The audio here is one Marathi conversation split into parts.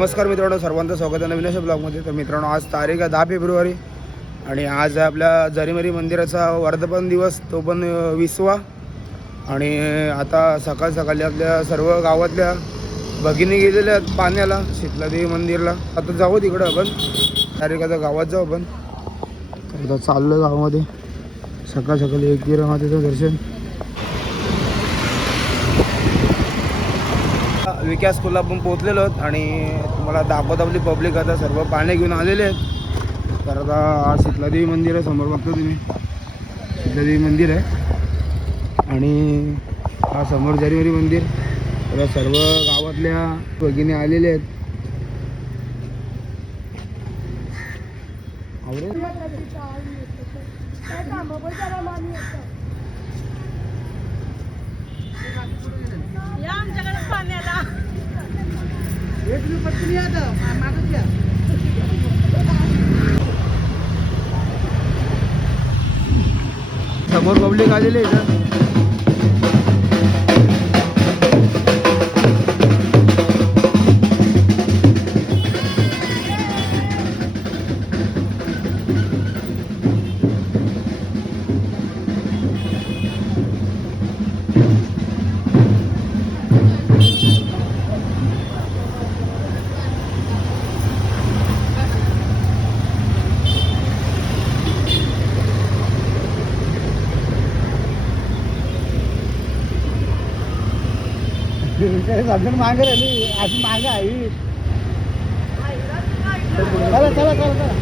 नमस्कार मित्रांनो, सर्वांचं स्वागत आहे नवीन अशा ब्लॉगमध्ये. तर मित्रांनो, आज तारीख आहे 10 फेब्रुवारी आणि आज आहे आपल्या झरीमरी मंदिराचा वर्धापन दिवस, तो पण 20वा. आणि आता सकाळ सकाळी आपल्या सर्व गावातल्या भगिनी गेलेल्या आहेत पाण्याला, शीतलादेवी मंदिरला. आता जाऊ तिकडं आपण, तारीखाच्या गावात जाऊ आपण. आता चाललो गावामध्ये सकाळ सकाळी एकविरा मातेचं दर्शन. विकास स्कूलला आपण पोहोचलेलो आहोत आणि तुम्हाला दाखवत आपली पब्लिक आता सर्व पाणी घेऊन आलेले आहेत. तर आता शीतलादेवी मंदिर आहे समोर, बघतो तुम्ही शीतलादेवी मंदिर आहे आणि हा समोर झरीमरी मंदिर. तर सर्व गावातल्या भगिनी आलेले आहेत. समोर पब्लिक आलेली आहे. समजून मागे राहिली अशी मागे आहे. चला चला चला चला.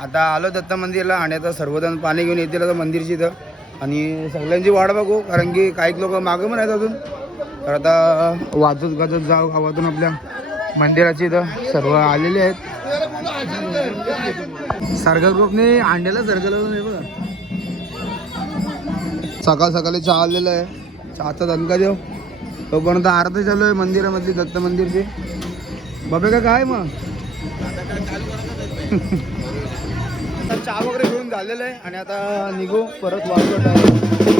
आता आलो दत्त मंदिरला आणि आता सर्वजण पाणी घेऊन येतील आता मंदिरची इथं आणि सगळ्यांची वाट बघू, कारण की काही लोक मागं पण आहेत अजून. तर आता वाजत गाजत जाऊ गावातून आपल्या मंदिराची. इथं सर्व आलेले आहेत. सरकार ग्रुपने अंड्याला सरकार नाही बघा. सकाळ सकाळी चहा आलेलं आहे, चहाचा दणका देऊ. तोपर्यंत आरती चालू आहे मंदिरामधली, दत्त मंदिरची. बाबे का काय मग चहा वगैरे घेऊन झालेलं आहे आणि आता निघू परत वाजवत.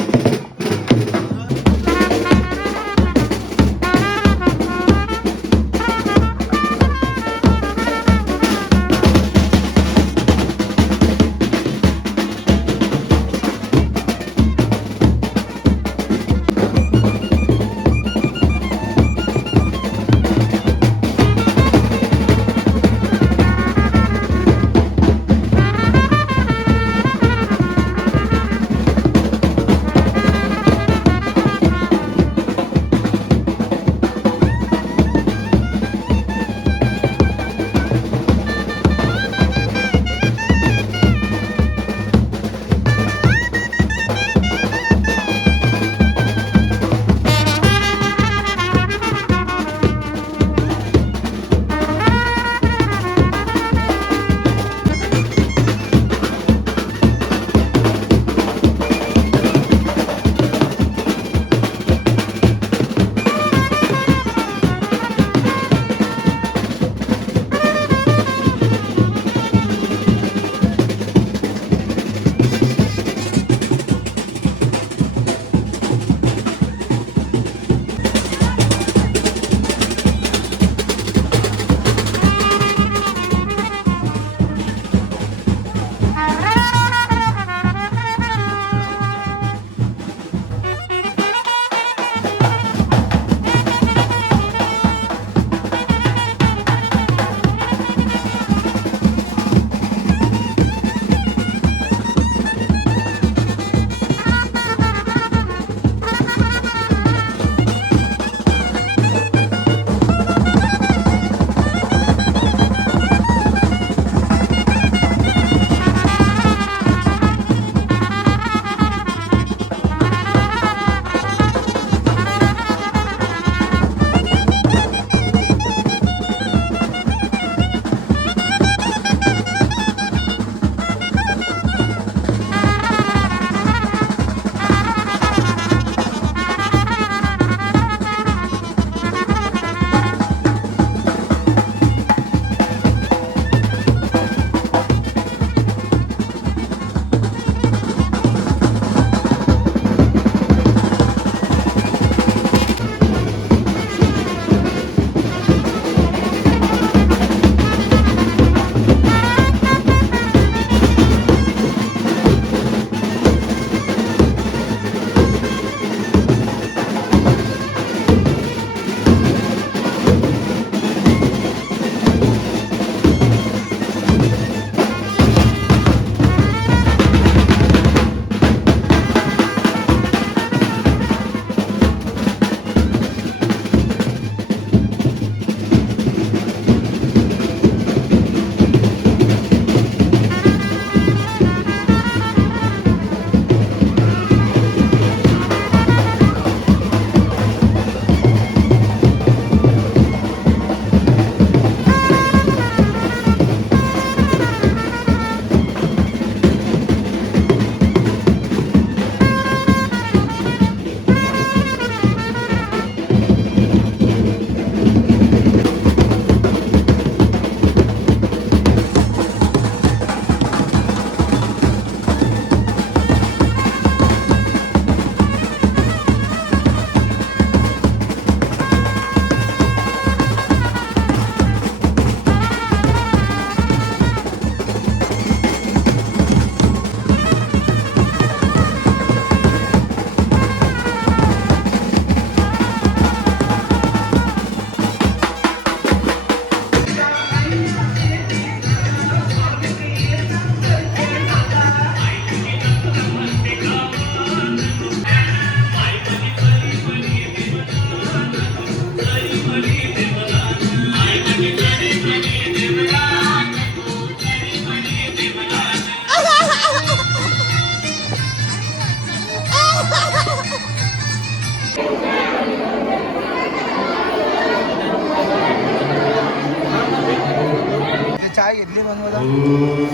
इडली बनवायला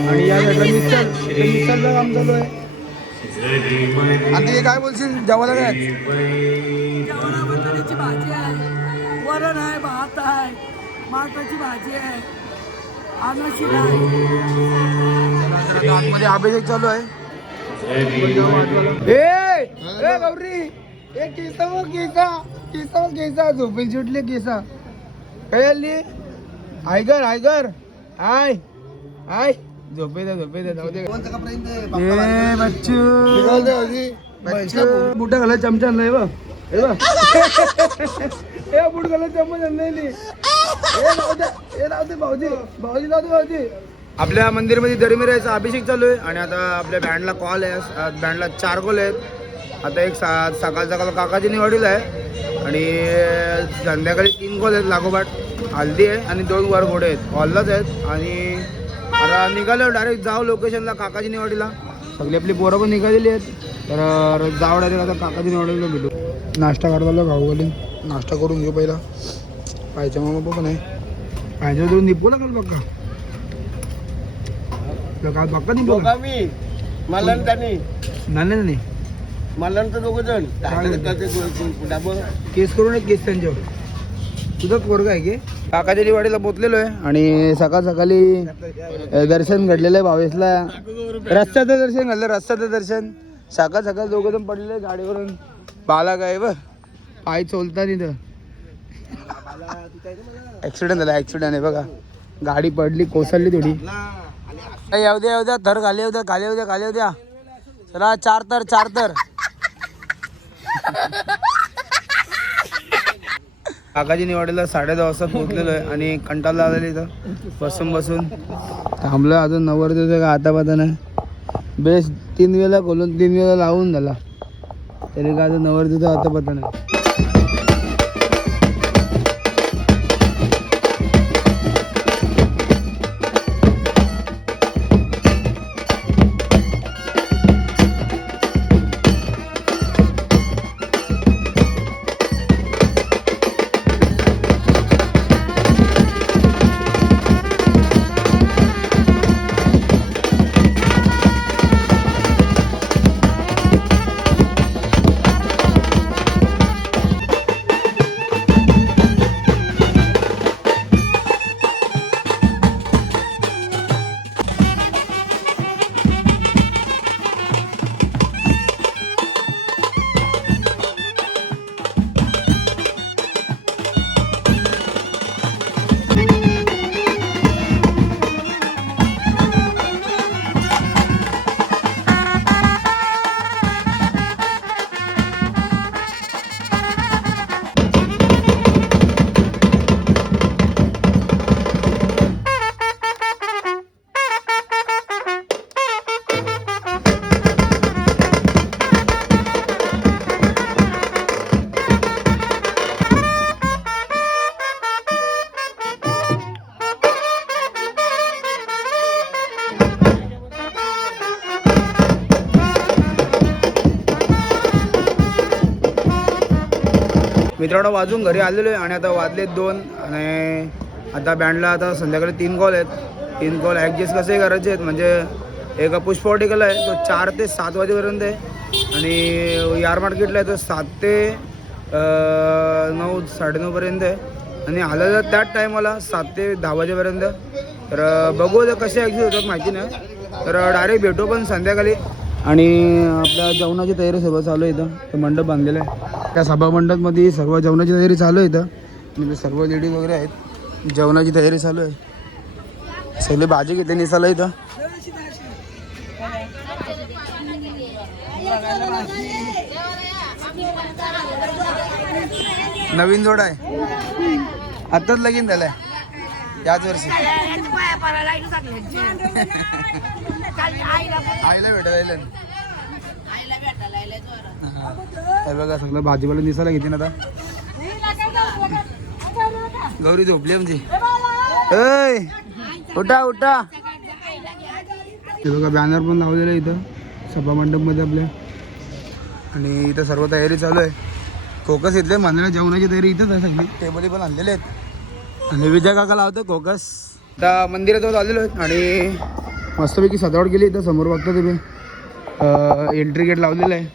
आणि या साईडला मिसळचं काम चालू आहे. आता हे काय बोलशील जेवायला काय? जेवणा बटाट्याची भाजी आहे, वरण आहे, भात आहे, माठाची भाजी आहे, अनाशी आहे. आतमध्ये अभिषेक चालू आहे. ए गौरी ए केसा बघ केसा झोपेल सुटले केसा काय झाली? आयगर आय झोपे दे जाऊ दे. ए बच्चू बुट घाला चमचा नाही बघ हे बुट घाला चमचा नाही. भाऊजी आपल्या मंदिरमध्ये दरमिरायचा अभिषेक चालू आहे आणि आता आपल्या बँडला कॉल आहे. बँडला 4 कॉल आहेत. आता एक सकाळ काकाची निवडीला आहे आणि संध्याकाळी 3 कॉल आहेत लागोपाठ. हल्दी आहे आणि 2 वर घोडे आहेत, हॉललाच आहेत. आणि आता निघालो डायरेक्ट जाऊ लोकेशनला काकाची निवडीला. सगळी आपली पोरं पण निघालेली आहेत तर जाऊ डायरेक्ट आता काकाची निवडीला भेटू. नाश्ता काढताला भाऊवाली नाश्ता करून घेऊ पहिला. पाहिजे मामा पण आहे पाहिजे देऊन निपू ना काल बघा काल बघा निपू नाही मला दोघ जण केस करून एक केस त्यांच्यावर. तुझं पोरगा आहे की काकाच्या दिवाळीला पोचलेलो आहे आणि सकाळी दर्शन घडलेलं आहे भावेशला. रस्त्याचं दर्शन घडलं सकाळ दोघं जण पडलेले गाडीवरून. बाला काय बघ पाय चोलता तिथं ऍक्सिडेंट आहे बघा. गाडी पडली कोसळली थोडी. येऊ द्या थर खाली येऊ द्या चला 4 तर काकाची निवडीला 10:30 वाजता पोहोचलेलो आहे आणि कंटाळा आलेली इथं बसून थांबलं. अजून नवरदेव का आता पता नाही बेस 3 वेळेला खोलून 3 वेळेला लावून झाला तरी का अजून नवरदेव आता पता नाही. मित्रांनो वाजून घरी आलेलो आहे आणि आता वाजलेत 2 आणि आता बँडला आता संध्याकाळी 3 कॉल आहेत. 3 कॉल ॲडजस्ट कसे करायचे आहेत म्हणजे एक पुष्पवाटिकेला आहे तो 4 ते 7 वाजेपर्यंत आहे आणि यार मार्केटला आहे तो 7 ते 9 साडेनऊपर्यंत आहे आणि आलेलं त्याच टायमाला 7 ते 10 वाजेपर्यंत. तर बघू कसे ॲक्सेस होतात माहिती नाही तर डायरेक्ट भेटू पण संध्याकाळी. आणि आपल्या जेवणाची तयारी सर्व चालू आहे इथं. तर मंडप बांधलेलं आहे त्या सभा मंडपमध्ये सर्व जेवणाची तयारी चालू आहे इथं आणि सर्व लेडीज वगैरे आहेत. जेवणाची तयारी चालू आहे. सगळी भाजी घेतली निसाला इथं. नवीन जोड आहे आत्ताच लगीन झालंय याच वर्षी. आईला भेटायला बघा सगळं भाजीपाला दिसायला घेते ना. आता गौरी झोपली म्हणजे उठा ते बघा बॅनर पण लावलेलं आहे इथं सभा मंडपमध्ये आपल्या आणि इथं सर्व तयारी चालू आहे. फोकस इथले म्हणलं जेवणाची तयारी इथंच आहे. सगळी टेबल पण आणलेले आहेत आणि विजय काका लावतो फोकस. आता मंदिराजवळ आलेलो आहे आणि मस्तपैकी सजावट केली इथं समोर बघता तुम्ही एंट्री गेट लावलेलं आहे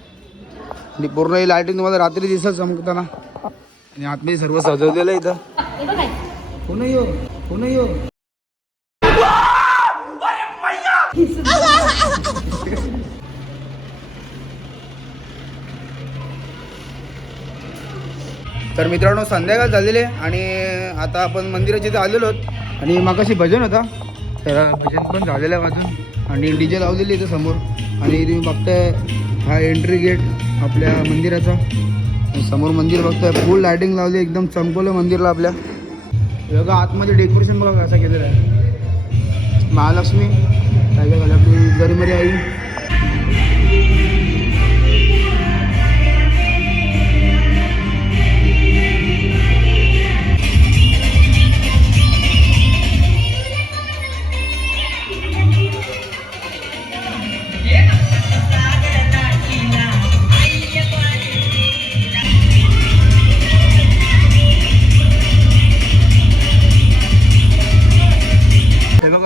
आणि पूर्ण ही लाईटिंग तुम्हाला रात्री दिसत चमकताना आणि आतमध्ये सर्व सजवलेलं आहे इथं हो नाही हो तर मित्रांनो संध्याकाळ झालेली आहे आणि आता आपण मंदिराच्या इथे आलेलो आहोत आणि मगाशी भजन होता तर भजन पण झालेलं आहे वाजून आणि डीजे लावलेली इथं समोर आणि तुम्ही बघताय हा एंट्री गेट आपल्या मंदिराचा आणि समोर मंदिर बघताय फुल लायटिंग लावली एकदम चमकवलं मंदिरला आपल्या बघा आतमध्ये डेकोरेशन बघा कसं केलेलं आहे महालक्ष्मी काय काय झालं आपली जरीमरी आई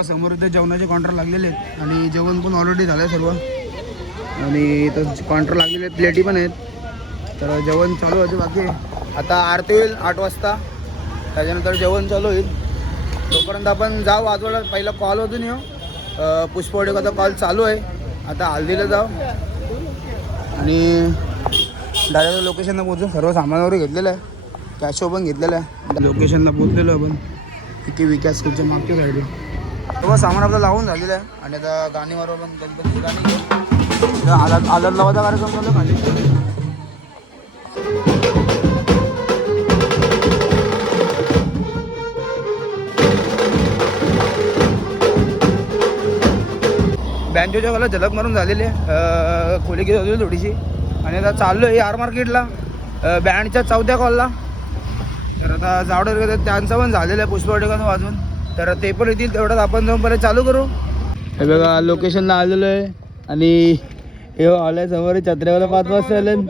समोर इथं जेवणाचे काउंटर लागलेले आहेत आणि जेवण पण ऑलरेडी झालं आहे सर्व आणि इथं काउंटर लागलेले आहेत प्लेटी पण आहेत तर जेवण चालू होते बाकी आता आरती होईल 8 वाजता त्याच्यानंतर जेवण चालू होईल तोपर्यंत आपण जाऊ आजवळ पहिला कॉल होतो नाही पुष्पवडेकाचा कॉल चालू आहे आता हल्दीला जाऊ आणि डायरेक्ट लोकेशनला पोहोचू सर्व सामान वगैरे घेतलेलं आहे कॅशो पण घेतलेलं आहे लोकेशनला पोहोचलेलो आपण इथे विकास स्कूलच्या मागच्या साईडला तेव्हा सामान आपलं लावून झालेलं आहे आणि आता गाणी मारू पण गणपतीची गाणी घेऊ आलात लावायचा कार्यक्रम चालू खाली बँजोच्या मला झलक मारून झालेली आहे खोली घेत होती थोडीशी आणि आता चाललो आहे आर मार्केटला बँडच्या 4थ्या कॉलला तर आता जावडे त्यांचं पण झालेलं आहे पुष्पवडेकाचं वाजून तर ते पण येतील तेवढ्यात आपण जाऊन परत चालू करू हे बघा लोकेशनला आलेलो आहे आणि हे आलाय समोर छत्र्यावाला 5 वाजता आलं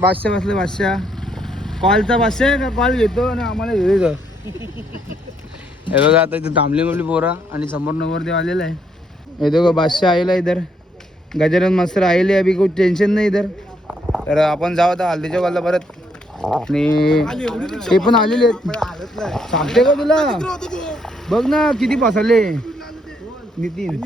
बादशाह बसले बादशाह कॉलचा बादशाह आहे का कॉल घेतो आणि आम्हाला घेतो हे बघा आता इथे थांबली पोरा आणि समोर नवरदेव आलेला आहे हे तो बादशाह आलेला इधर गजानन मास्तर आलेले अभी कोई टेन्शन नाही इधर तर आपण जाऊ आता हल्दीच्या कॉलला परत आणि ते पण आलेले आहेत सांगते का तुला बघ ना किती पसरले नितीन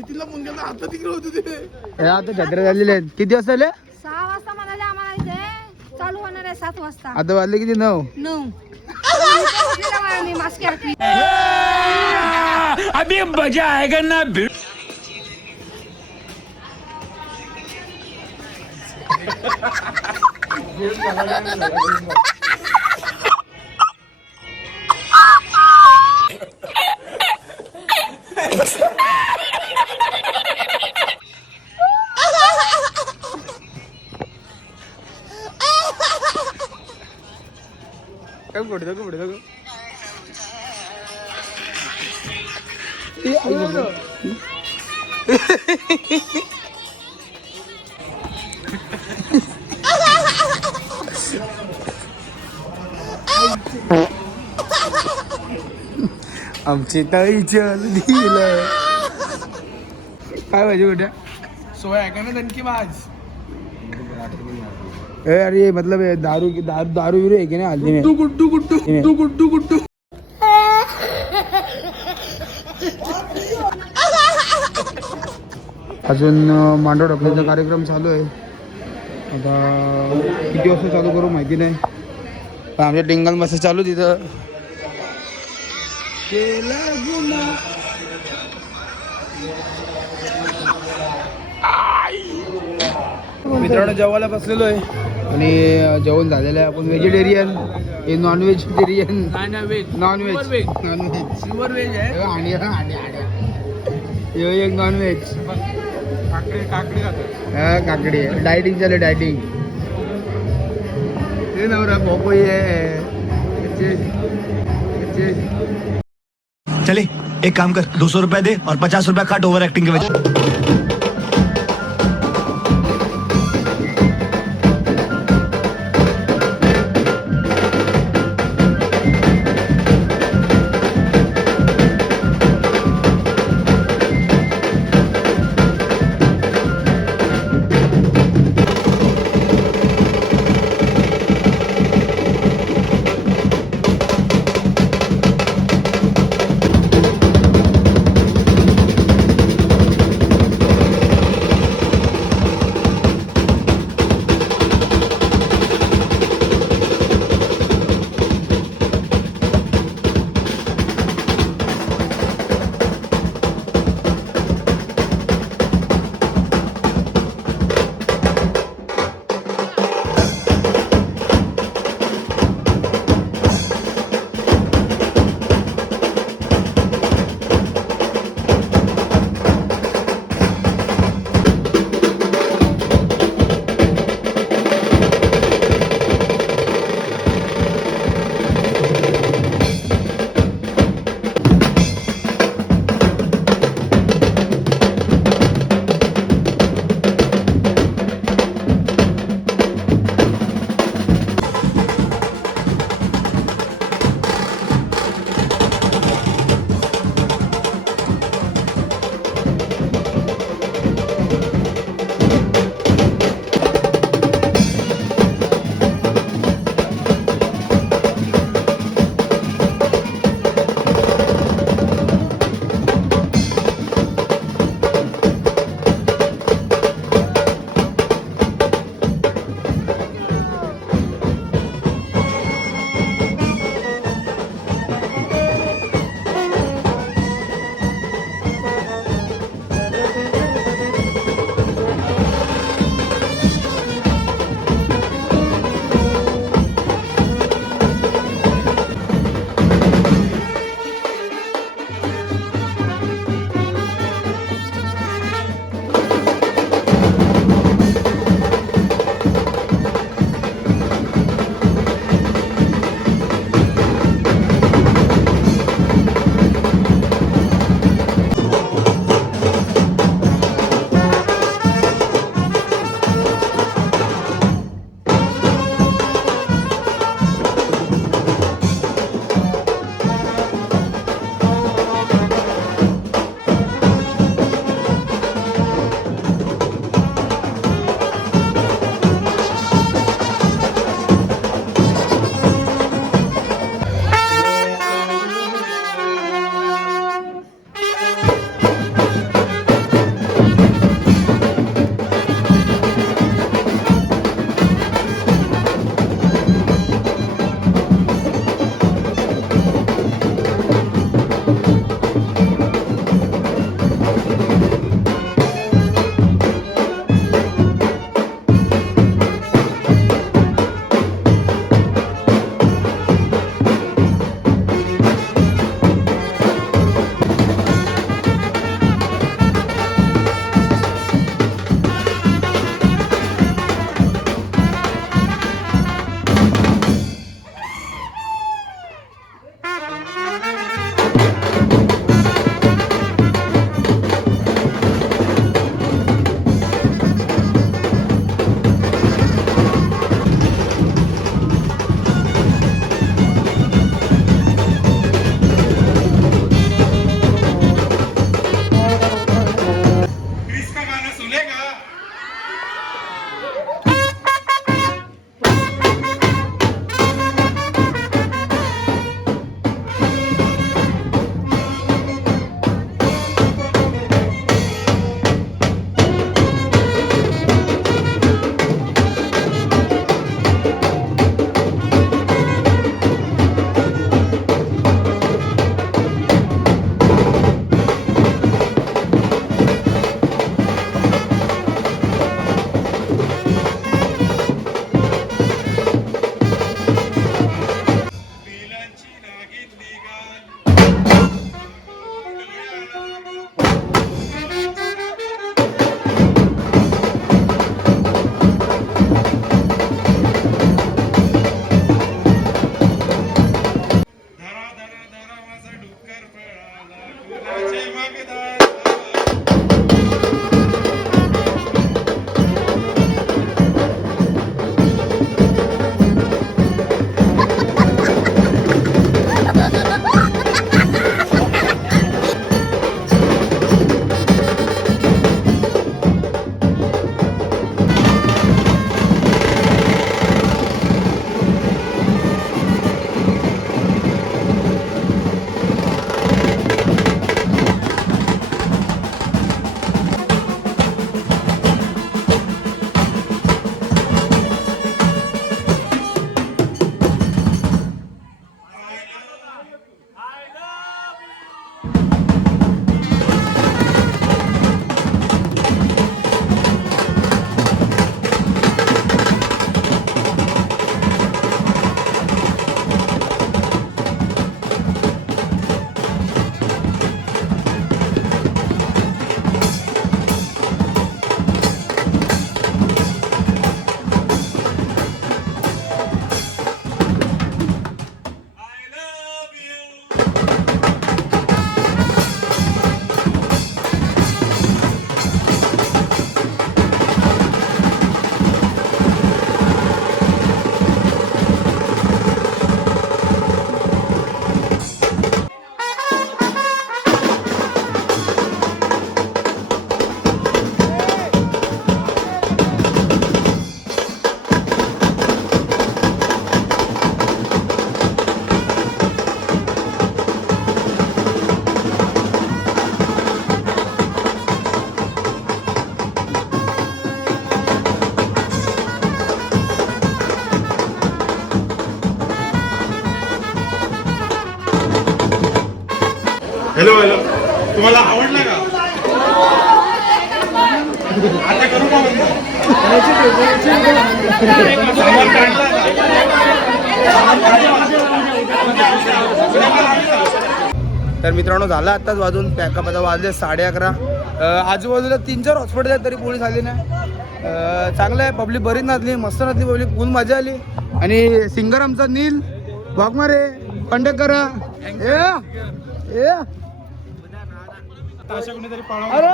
आता छत्र्या झालेले आहेत किती वाजता आले 6 वाजता म्हणाले आम्हाला इथे चालू होणार आहे 7 वाजता आता वाजले किती 9 मी मास्क घातली अभी मजा आएगा ना काय पुढे आमची ताई चल दिलं काय पाहिजे बेटा सोया आहे का ना दणकी बाज अरे मतलब दारू दारू बिरू आहे की नाही हल्दी में गुड्डू गुड्डू गुड्डू गुड्डू गुड्डू अजून मांडव टाकण्याचा कार्यक्रम चालू आहे आता किती वाजता चालू करू माहिती नाही पण आमच्या टिंगल मस्त चालू तिथं मित्रांनो जेवायला बसलेलो आहे आणि जेवण झालेलं आहे आपण व्हेजिटेरियन हे non vegetarian non veg pure veg आहे आणि एक नॉन व्हेज काकडी हा काकडी आहे डायटिंग चालू डायटिंग ते नवरा पपई आहे चले एक काम कर 200 रुपया दे और 50 रुपया काट ओवर एक्टिंग के वजह हॅलो हॅलो, तुम्हाला आवडला का? आता करू का बंद? सामान काढला का? तर मित्रांनो झालं आत्ताच वाजून पॅकअप, आता वाजले 11:30. आजूबाजूला 3-4 हॉस्पिटल आहेत तरी पोलीस आली नाही. चांगलं आहे, पब्लिक बरीच नाचली, मस्त नाचली पब्लिक, फुल मजा आली. आणि सिंगर आमचा नील वाघमारे कंडक्ट करा. ताशा कोणीतरी पळवा. अरे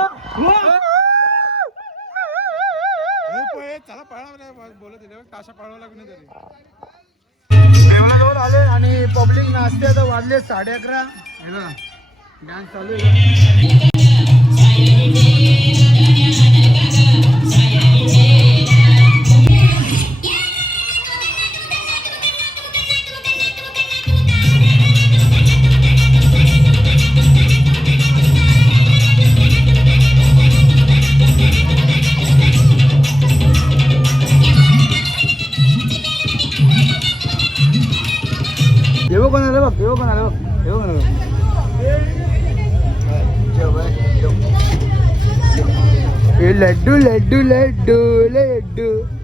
चला पळा बोलत दिले ताशा पळवला कोणीतरी. देवळाजवळ आले आणि पब्लिक नाचते. आता वाजले 11:30. डान्स चालू आहे. येऊ कोण आलं बघ, येऊ कोण आलं बघ, येऊ कोण आलं. लड्डू लड्डू लड्डू लड्डू.